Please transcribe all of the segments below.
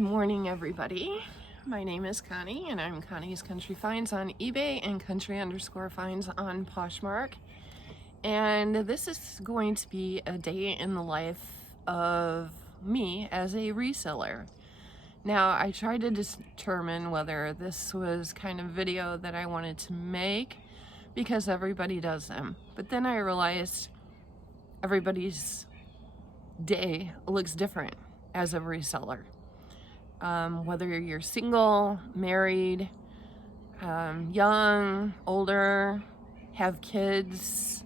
morning, everybody. My name is Connie, and I'm Connie's Country Finds on eBay and country_finds on Poshmark. And this is going to be a day in the life of me as a reseller. Now, I tried to determine whether this was kind of video that I wanted to make because everybody does them. But then I realized everybody's day looks different as a reseller. Whether you're single, married, young, older, have kids,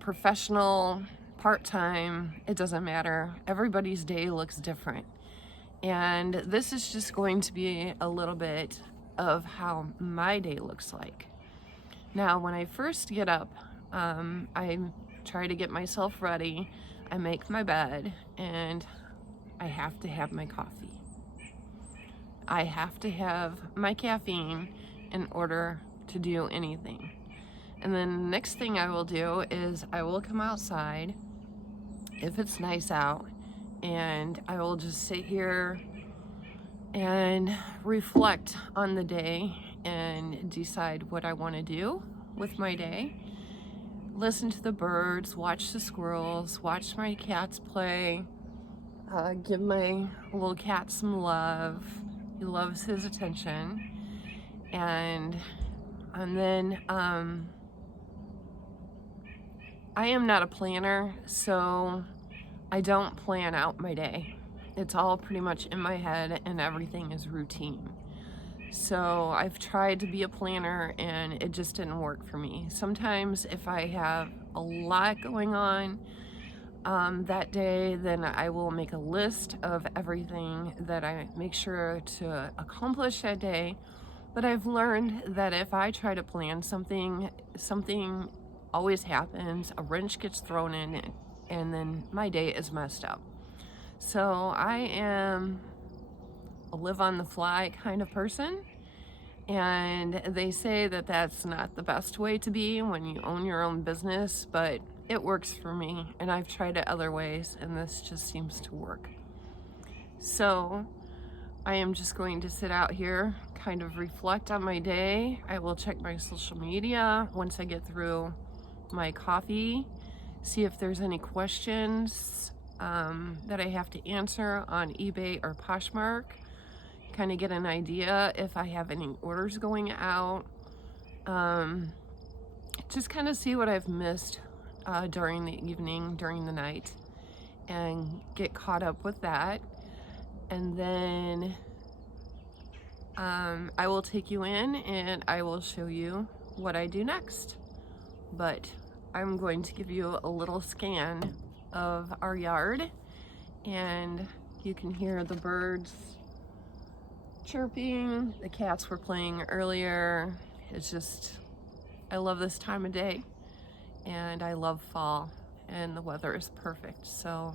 professional, part-time, it doesn't matter. Everybody's day looks different. And this is just going to be a little bit of how my day looks like. Now, when I first get up, I try to get myself ready. I make my bed, and I have to have my coffee. I have to have my caffeine in order to do anything. And then the next thing I will do is I will come outside if it's nice out, and I will just sit here and reflect on the day and decide what I want to do with my day. Listen to the birds, watch the squirrels, watch my cats play. Give my little cat some love. He loves his attention. And then I am not a planner, so I don't plan out my day. It's all pretty much in my head, and everything is routine. So I've tried to be a planner, and it just didn't work for me. Sometimes if I have a lot going on that day, then I will make a list of everything that I make sure to accomplish that day. But I've learned that if I try to plan something always happens, a wrench gets thrown in it, and then my day is messed up. So I am a live on the fly kind of person, and they say that that's not the best way to be when you own your own business, but it works for me, and I've tried it other ways, and this just seems to work. So I am just going to sit out here, kind of reflect on my day. I will check my social media once I get through my coffee, see if there's any questions that I have to answer on eBay or Poshmark, kind of get an idea if I have any orders going out, just kind of see what I've missed during the evening, during the night, and get caught up with that. And then I will take you in and I will show you what I do next. But I'm going to give you a little scan of our yard, and you can hear the birds chirping. The cats were playing earlier. It's just, I love this time of day. And I love fall, and the weather is perfect. So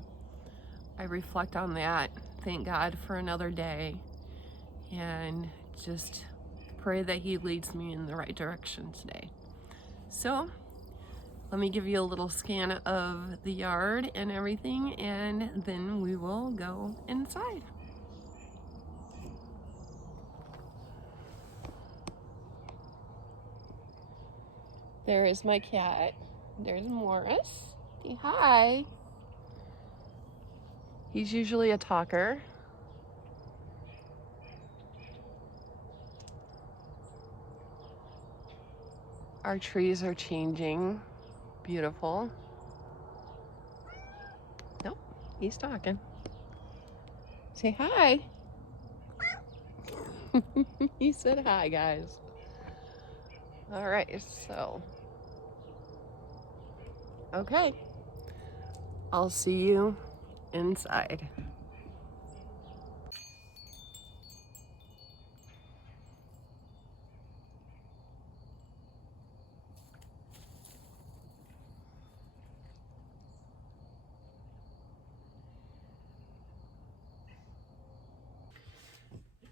I reflect on that. Thank God for another day, and just pray that He leads me in the right direction today. So let me give you a little scan of the yard and everything, and then we will go inside. There is my cat. There's Morris. Say hi. He's usually a talker. Our trees are changing. Beautiful. Nope, he's talking. Say hi. He said hi, guys. All right, so. Okay, I'll see you inside.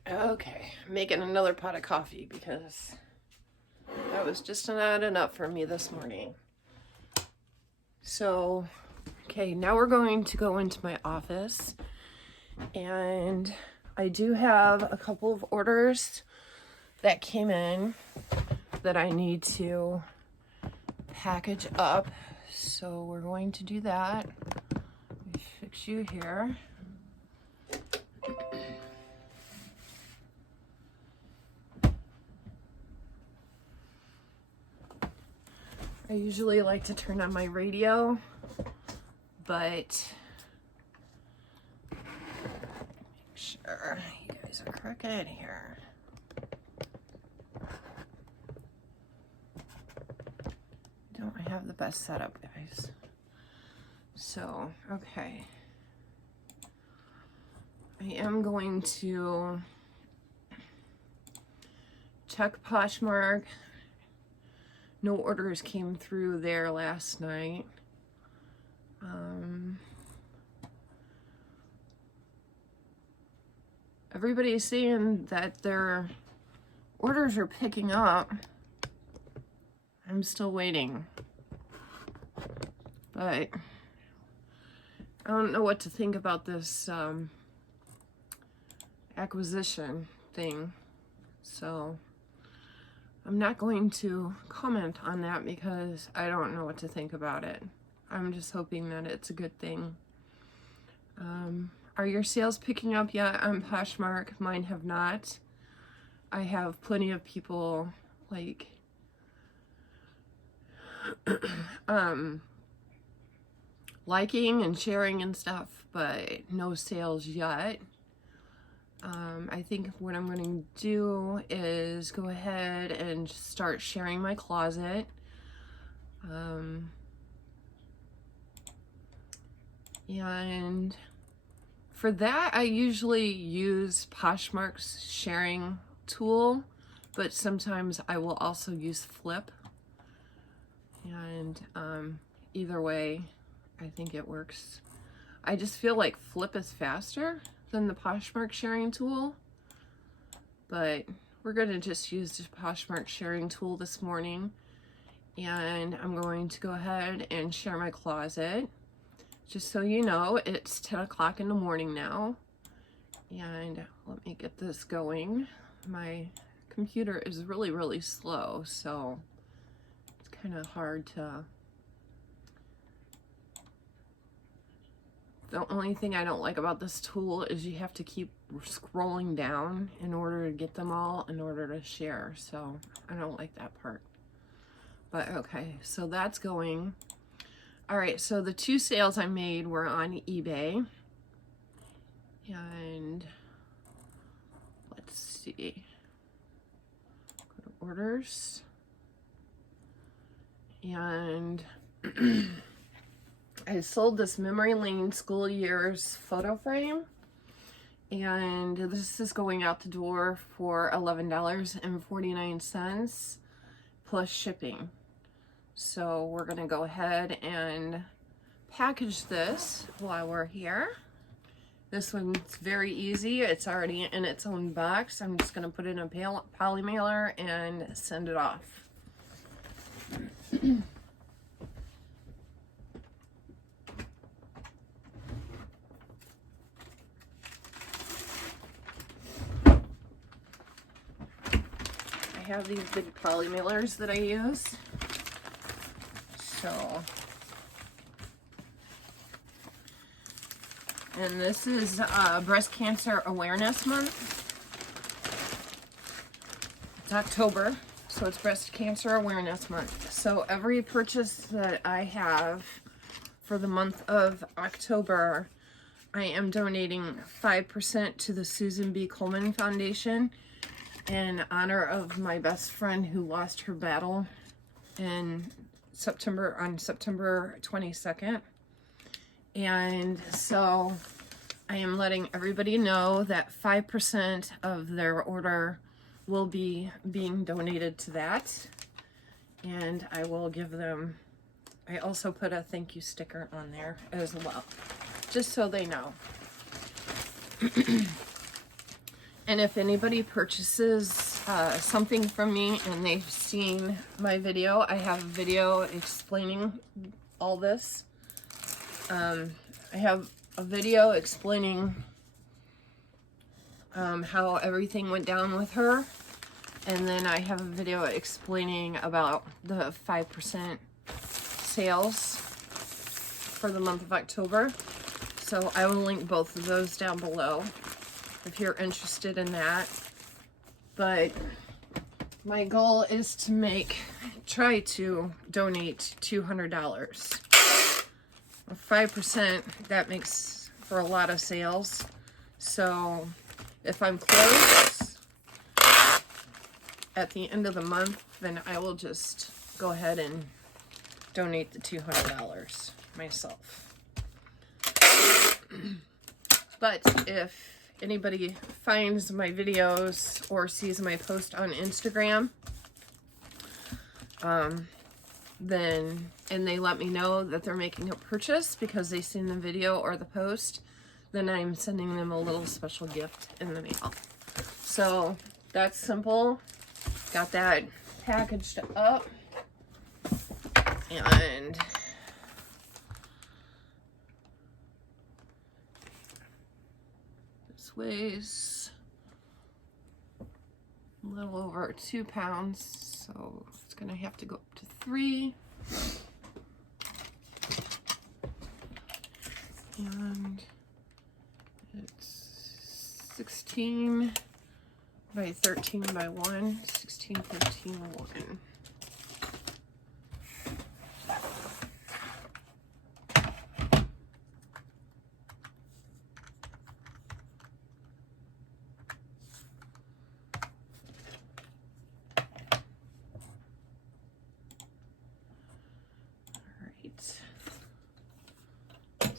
Okay, making another pot of coffee because that was just not enough for me this morning. So, okay, now we're going to go into my office And I do have a couple of orders that came in that I need to package up. So we're going to do that. Let me fix you here. I usually like to turn on my radio, but make sure you guys are crooked here. Don't I have the best setup, guys? So, okay. I am going to check Poshmark. No orders came through there last night. Everybody's saying that their orders are picking up. I'm still waiting. But I don't know what to think about this acquisition thing. So I'm not going to comment on that because I don't know what to think about it. I'm just hoping that it's a good thing. Are your sales picking up yet on Poshmark? Mine have not. I have plenty of people like liking and sharing and stuff, but no sales yet. I think what I'm going to do is go ahead and start sharing my closet. And for that, I usually use Poshmark's sharing tool, but sometimes I will also use Flip. And either way, I think it works. I just feel like Flip is faster than the Poshmark sharing tool, but we're going to just use the Poshmark sharing tool this morning, and I'm going to go ahead and share my closet. Just so you know, it's 10 o'clock in the morning now, and let me get this going. My computer is really slow, so it's kind of hard to... The only thing I don't like about this tool is you have to keep scrolling down in order to get them all in order to share. So I don't like that part. But okay, so that's going. All right, so the 2 sales I made were on eBay. And let's see. Go to orders. And I sold this Memory Lane School Years photo frame, and this is going out the door for $11.49 plus shipping. So we're gonna go ahead and package this while we're here. This one's very easy. It's already in its own box. I'm just gonna put it in a poly mailer and send it off. I have these big poly mailers that I use. So, and this is Breast Cancer Awareness Month. It's October, so it's Breast Cancer Awareness Month. So every purchase that I have for the month of October, I am donating 5% to the Susan B. Komen Foundation in honor of my best friend who lost her battle on September 22nd. And so I am letting everybody know that 5% of their order will be being donated to that. And I will give them, I also put a thank you sticker on there as well, just so they know. And if anybody purchases something from me and they've seen my video, I have a video explaining all this. I have a video explaining how everything went down with her. And then I have a video explaining about the 5% sales for the month of October. So I will link both of those down below if you're interested in that. But my goal is to try to donate $200. 5%, that makes for a lot of sales. So if I'm close at the end of the month, then I will just go ahead and donate the $200 myself. But if anybody finds my videos or sees my post on Instagram, then, and they let me know that they're making a purchase because they seen the video or the post, then I'm sending them a little special gift in the mail. So that's simple. Got that packaged up, and this weighs a little over 2 pounds, so it's gonna have to go up to 3. And it's 16 by 13 by 1, 16, 15, 1.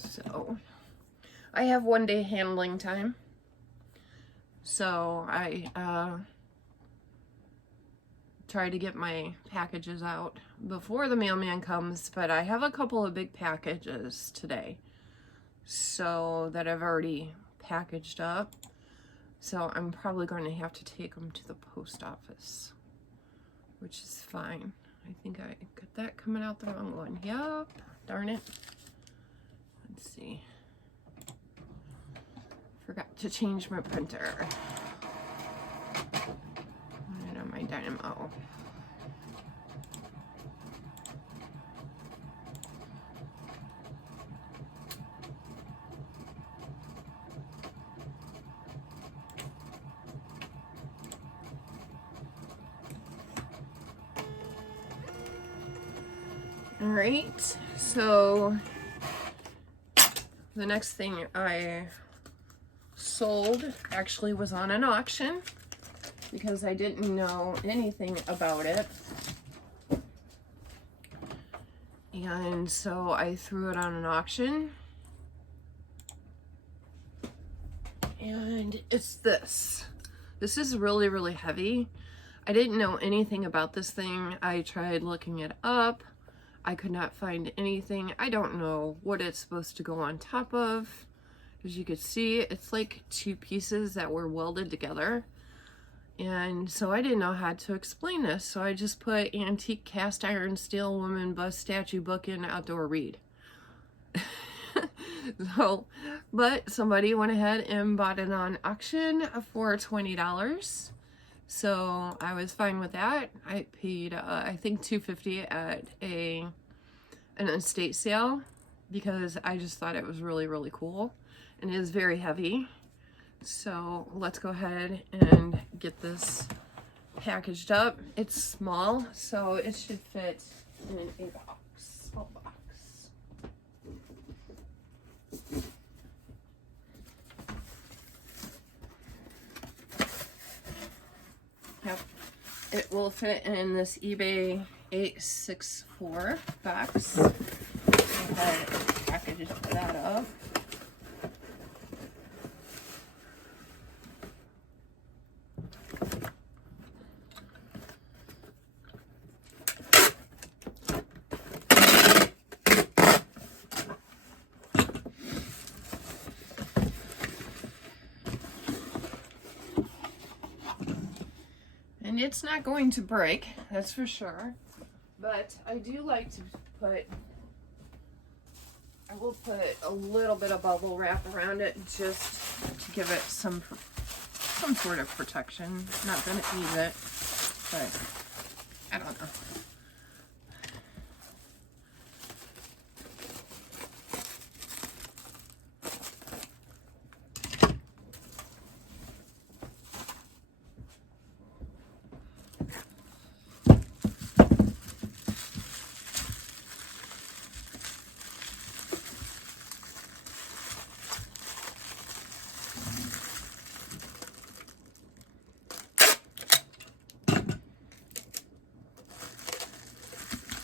So I have 1 day handling time. So I try to get my packages out before the mailman comes, but I have a couple of big packages today, so that I've already packaged up. So I'm probably going to have to take them to the post office, which is fine. I think I got that coming out the wrong one. Yup, darn it. Let's see. Forgot to change my printer. And on my Dynamo. All right, so the next thing I sold actually was on an auction because I didn't know anything about it, and so I threw it on an auction, and it's this is really heavy. I didn't know anything about this thing. I tried looking it up. I could not find anything. I don't know what it's supposed to go on top of. As you can see, it's like 2 pieces that were welded together. And so I didn't know how to explain this. So I just put antique cast iron steel woman bust statue book in outdoor read. So, but somebody went ahead and bought it on auction for $20. So I was fine with that. I paid, I think $2.50 at an estate sale because I just thought it was really cool, and it is very heavy. So let's go ahead and get this packaged up. It's small, so it should fit in a box, small box. Yep. It will fit in this eBay 864 box. Go ahead and package that up. And it's not going to break, that's for sure. But I do like to I will put a little bit of bubble wrap around it just to give it some some sort of protection. Not that it needs it, but I don't know.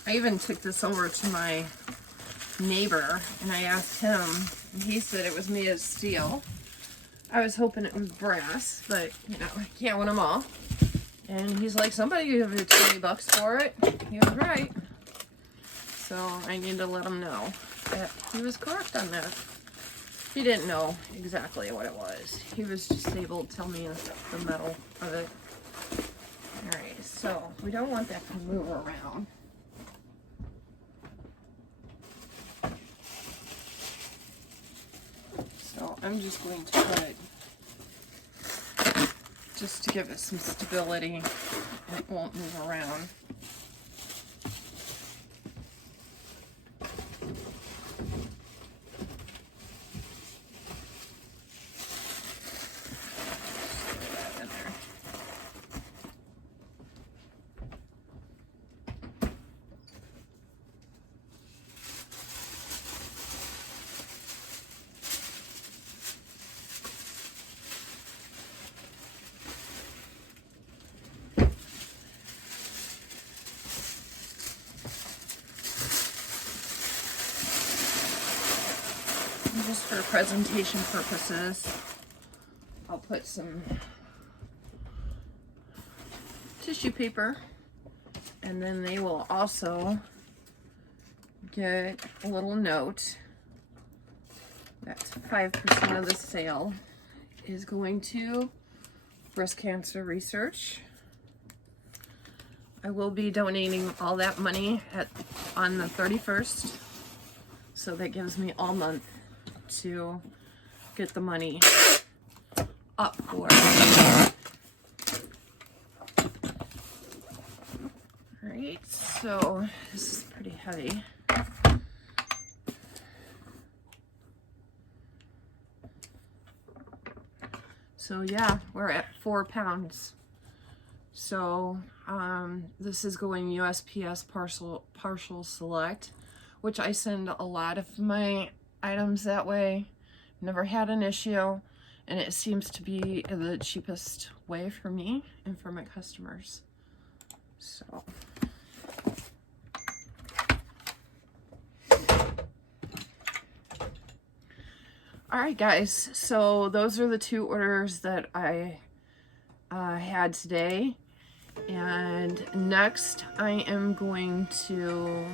I even took this over to my neighbor and I asked him, and he said it was made of steel. I was hoping it was brass, but you know, I can't win them all. And he's like, somebody gave you 20 bucks for it. He was right. So I need to let him know that he was correct on that. He didn't know exactly what it was. He was just able to tell me the metal of it. Alright, so we don't want that to move around. So I'm just going to put, just to give it some stability, and it won't move around. Just for presentation purposes, I'll put some tissue paper, and then they will also get a little note that 5% of the sale is going to breast cancer research. I will be donating all that money on the 31st, so that gives me all month to get the money up for it. Alright, so this is pretty heavy. So yeah, we're at 4 pounds. So this is going USPS partial select, which I send a lot of my items that way. Never had an issue, and it seems to be the cheapest way for me and for my customers. So alright guys, so those are the 2 orders that I had today, and next I am going to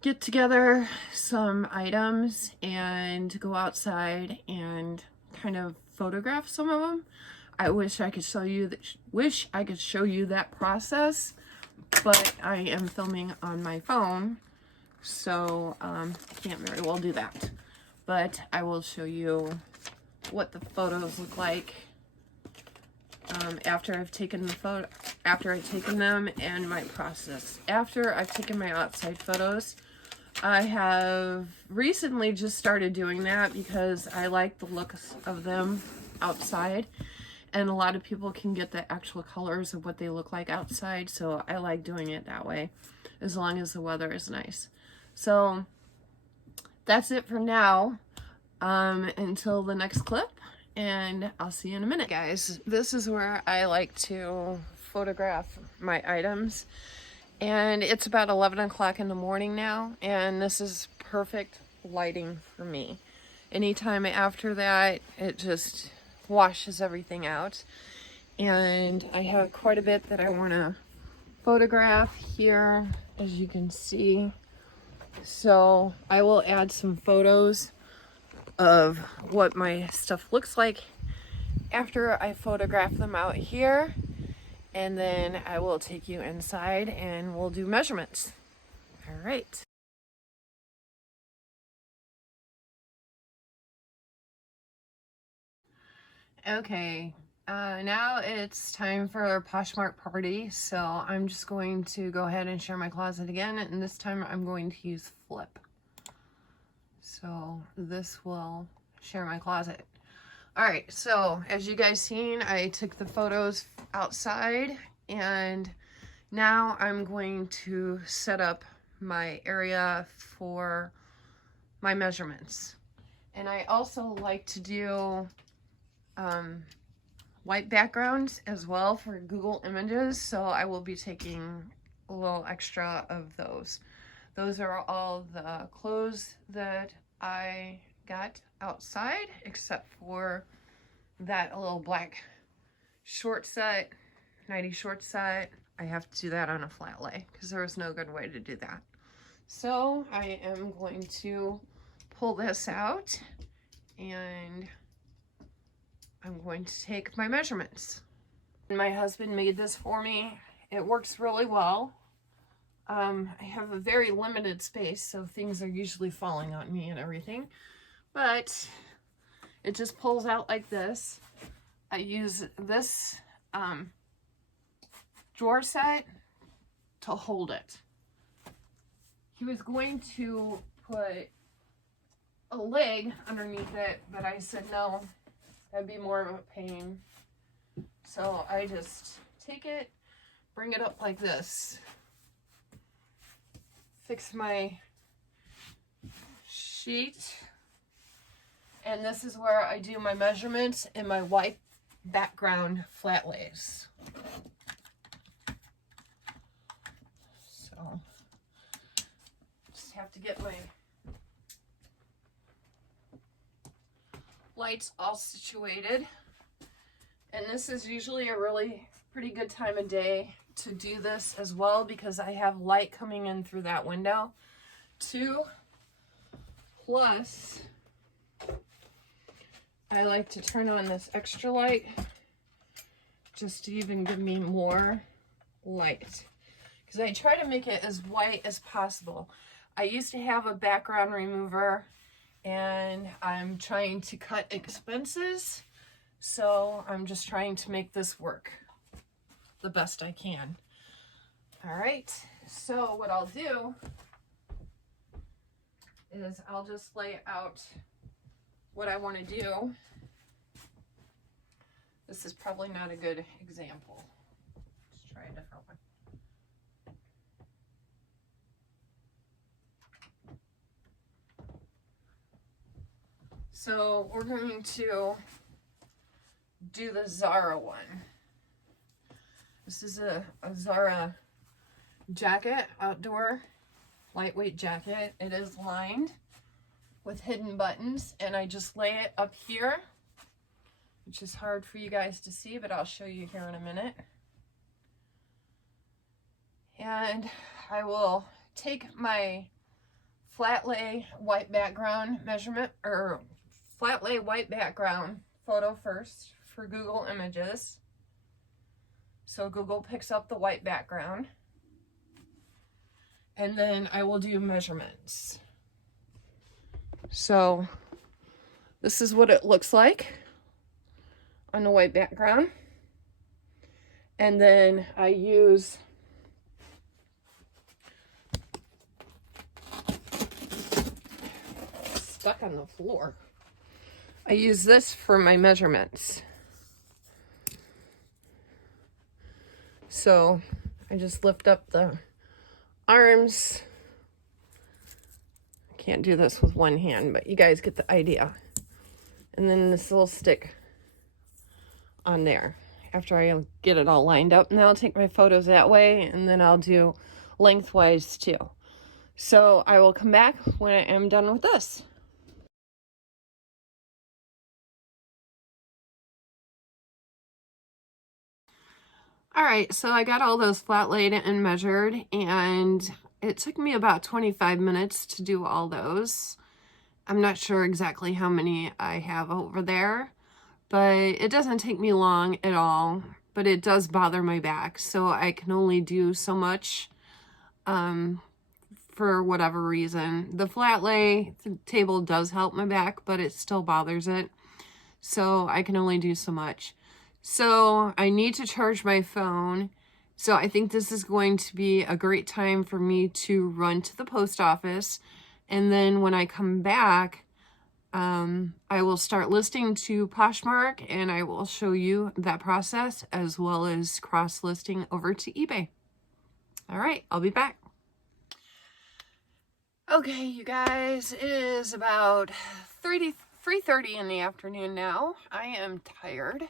get together some items and go outside and kind of photograph some of them. I wish I could show you that process, but I am filming on my phone, so can't very well do that. But I will show you what the photos look like after I've taken them, and my process. After I've taken my outside photos, I have recently just started doing that because I like the looks of them outside, and a lot of people can get the actual colors of what they look like outside, so I like doing it that way as long as the weather is nice. So that's it for now, until the next clip, and I'll see you in a minute. Guys, this is where I like to photograph my items. And it's about 11 o'clock in the morning now, and this is perfect lighting for me. Anytime after that, it just washes everything out. And I have quite a bit that I want to photograph here, as you can see. So I will add some photos of what my stuff looks like after I photograph them out here. And then I will take you inside and we'll do measurements. All right. Okay, now it's time for Poshmark Party, so I'm just going to go ahead and share my closet again, and this time I'm going to use Flip. So this will share my closet. Alright, so as you guys seen, I took the photos outside, and now I'm going to set up my area for my measurements. And I also like to do white backgrounds as well for Google Images, so I will be taking a little extra of those. Those are all the clothes that I got outside, except for that little black short set, nighty short set. I have to do that on a flat lay because there was no good way to do that. So I am going to pull this out and I'm going to take my measurements. My husband made this for me. It works really well. I have a very limited space, so things are usually falling on me and everything, but it just pulls out like this. I use this drawer set to hold it. He was going to put a leg underneath it, but I said no, that'd be more of a pain. So I just take it, bring it up like this, fix my sheet, and this is where I do my measurements in my white background flat lays. So just have to get my lights all situated, and this is usually a really pretty good time of day to do this as well because I have light coming in through that window too. Plus I like to turn on this extra light just to even give me more light because I try to make it as white as possible. I used to have a background remover and I'm trying to cut expenses, so I'm just trying to make this work the best I can. All right, so what I'll do is I'll just lay out what I want to do. This is probably not a good example. Let's try a different one. So we're going to do the Zara one. This is a Zara jacket, outdoor lightweight jacket. It is lined with hidden buttons, and I just lay it up here, which is hard for you guys to see, but I'll show you here in a minute. And I will take my flat lay white background measurement, or flat lay white background photo first for Google Images. So Google picks up the white background. And then I will do measurements. So this is what it looks like on the white background. And then I use stuck on the floor. I use this for my measurements. So I just lift up the arms. I can't do this with one hand, but you guys get the idea. And then this little stick on there after I get it all lined up. And then I'll take my photos that way, and then I'll do lengthwise too. So I will come back when I am done with this. All right, so I got all those flat laid and measured, and it took me about 25 minutes to do all those. I'm not sure exactly how many I have over there, but it doesn't take me long at all, but it does bother my back, so I can only do so much for whatever reason. The flat lay table does help my back, but it still bothers it. so I can only do so much. So I need to charge my phone. So I think this is going to be a great time for me to run to the post office. And then when I come back, I will start listing to Poshmark, and I will show you that process as well as cross-listing over to eBay. All right, I'll be back. Okay, you guys, it is about 3:30 in the afternoon now. I am tired.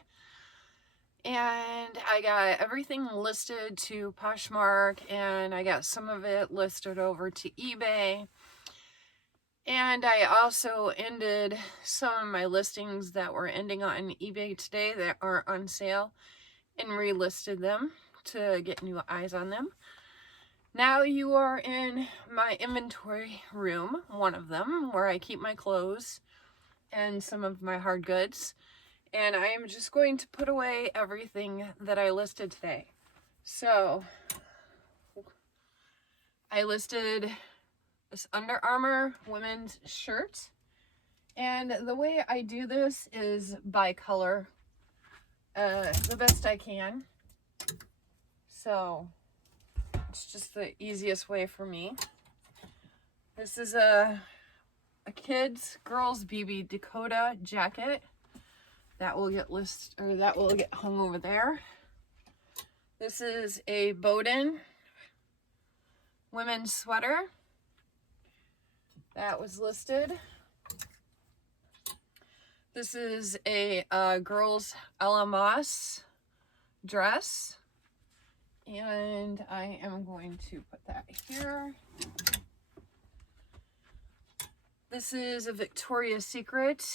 And I got everything listed to Poshmark, and I got some of it listed over to eBay. And I also ended some of my listings that were ending on eBay today that are on sale and relisted them to get new eyes on them. Now you are in my inventory room, one of them, where I keep my clothes and some of my hard goods. And I am just going to put away everything that I listed today. So I listed this Under Armour women's shirt, and the way I do this is by color, the best I can. So it's just the easiest way for me. This is a girls BB Dakota jacket that will get hung over there. This is a Bowden women's sweater that was listed. This is a girls Ella Moss dress, and I am going to put that here. This is a Victoria's Secret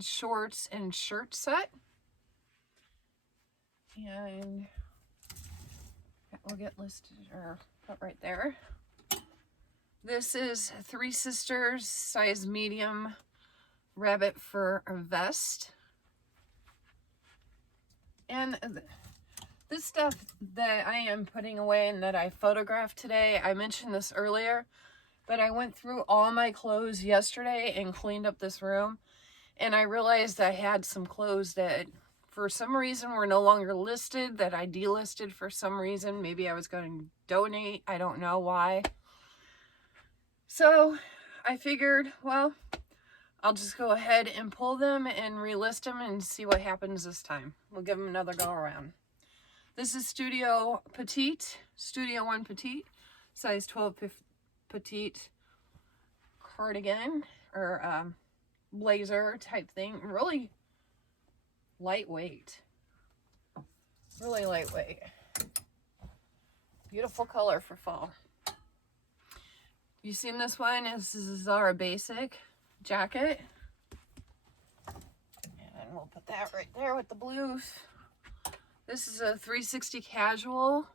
shorts and shirt set, and that will get listed or put right there. This is Three Sisters size medium rabbit fur vest. And this stuff that I am putting away and that I photographed today, I mentioned this earlier, but I went through all my clothes yesterday and cleaned up this room, and I realized I had some clothes that for some reason were no longer listed, that I delisted for some reason. Maybe I was going to donate. I don't know why. So I figured, well, I'll just go ahead and pull them and relist them and see what happens this time. We'll give them another go around. This is Studio 1 Petite, size 12 petite cardigan or blazer type thing. Really lightweight. Really lightweight. Beautiful color for fall. You seen this one? This is a Zara Basic jacket. And we'll put that right there with the blues. This is a 360 casual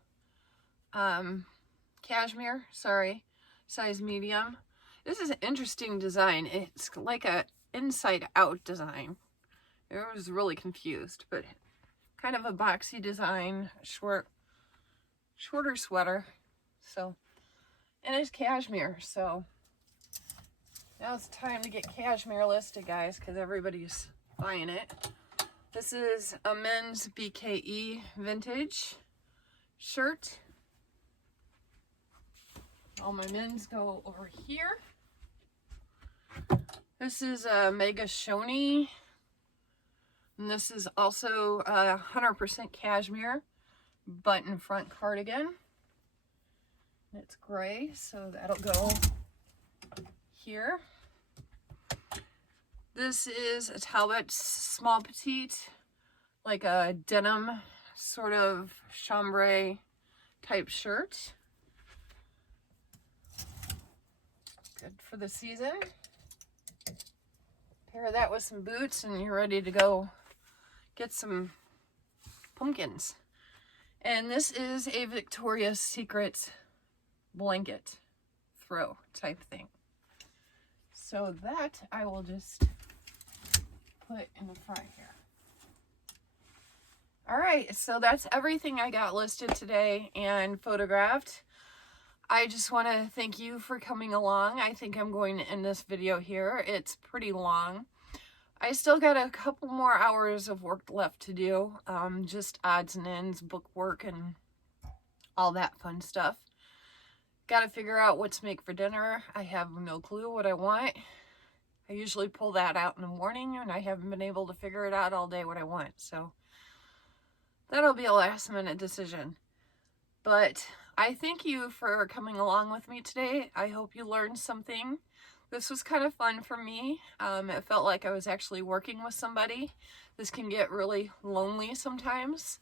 cashmere, size medium. This is an interesting design. It's like a inside out design. I was really confused, but kind of a boxy design, shorter sweater. So, and it's cashmere, so now it's time to get cashmere listed, guys, because everybody's buying it. This is a men's BKE vintage shirt. All my men's go over here. This is a Mega Shoni, and this is also a 100% cashmere button front cardigan. It's gray, so that'll go here. This is a Talbot small petite, like a denim sort of chambray type shirt. Good for the season. Pair that with some boots and you're ready to go get some pumpkins. And this is a Victoria's Secret blanket throw type thing. So that I will just put in the front here. All right, so that's everything I got listed today and photographed. I just want to thank you for coming along. I think I'm going to end this video here. It's pretty long. I still got a couple more hours of work left to do, just odds and ends, book work, and all that fun stuff. Got to figure out what to make for dinner. I have no clue what I want. I usually pull that out in the morning, and I haven't been able to figure it out all day what I want. So that'll be a last minute decision. But I thank you for coming along with me today. I hope you learned something. This was kind of fun for me. It felt like I was actually working with somebody. This can get really lonely sometimes.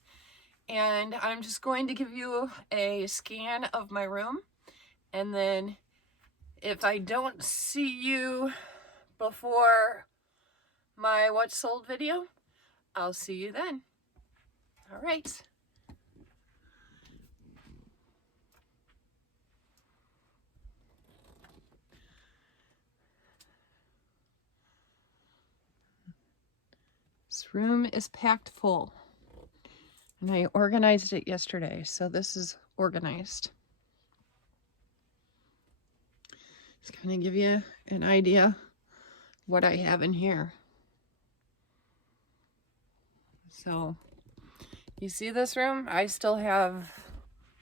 And I'm just going to give you a scan of my room. And then if I don't see you before my What Sold video, I'll see you then. All right. This room is packed full, and I organized it yesterday, so this is organized. Just kind of give you an idea what I have in here. So you see this room? I still have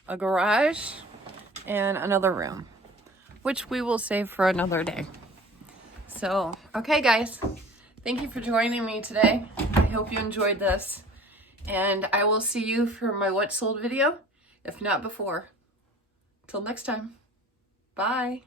a garage and another room, which we will save for another day. So, okay guys, thank you for joining me today. I hope you enjoyed this, and I will see you for my What Sold video, if not before. Till next time, bye.